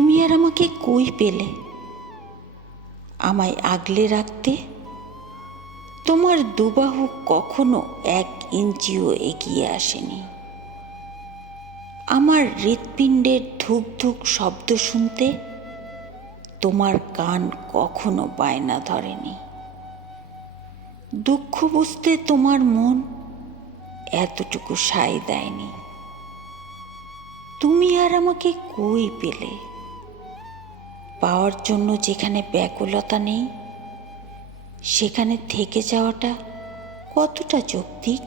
তুমি আর আমাকে কই পেলে? আমায় আগলে রাখতে তোমার দুবাহু কখনো 1 ইঞ্চিও এগিয়ে আসেনি। আমার হৃৎপিণ্ডের ধুক ধুক শব্দ শুনতে তোমার কান কখনো বায়না ধরেনি। দুঃখ বুঝতে তোমার মন এতটুকু সায় দেয়নি। তুমি আর আমাকে কই পেলে? পাওয়ার জন্য যেখানে ব্যাকুলতা নেই, সেখানে থেকে যাওয়াটা কতটা যৌক্তিক?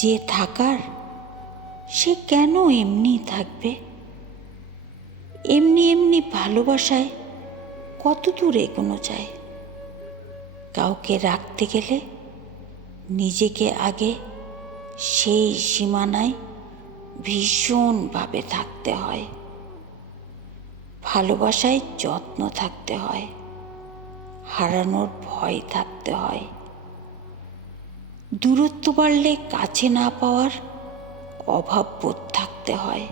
যে থাকার সে কেন এমনি থাকবে? এমনি এমনি ভালোবাসায় কত দূর এগোনো যায়? কাউকে রাখতে গেলে নিজেকে আগে সেই সীমানায় ভীষণভাবে থাকতে হয়। ভালোবাসায় যত্ন থাকতে হয়, হারানোর ভয় থাকতে হয়। দূরত্ব বাড়লে কাছে না পাওয়ার অভাববোধ থাকতে হয়।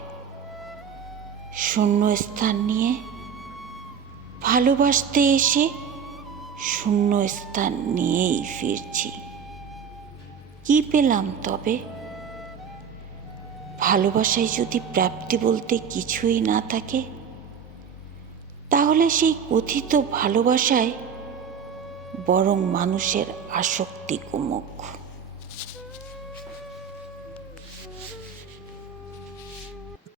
শূন্য স্থান নিয়ে ভালোবাসতে এসে শূন্য স্থান নিয়েই ফিরছি। কি পেলাম তবে? ভালোবাসায় যদি প্রাপ্তি বলতে কিছুই না থাকে, তাহলে সেই কথিত ভালোবাসায় বরং মানুষের আসক্তি কুমুক।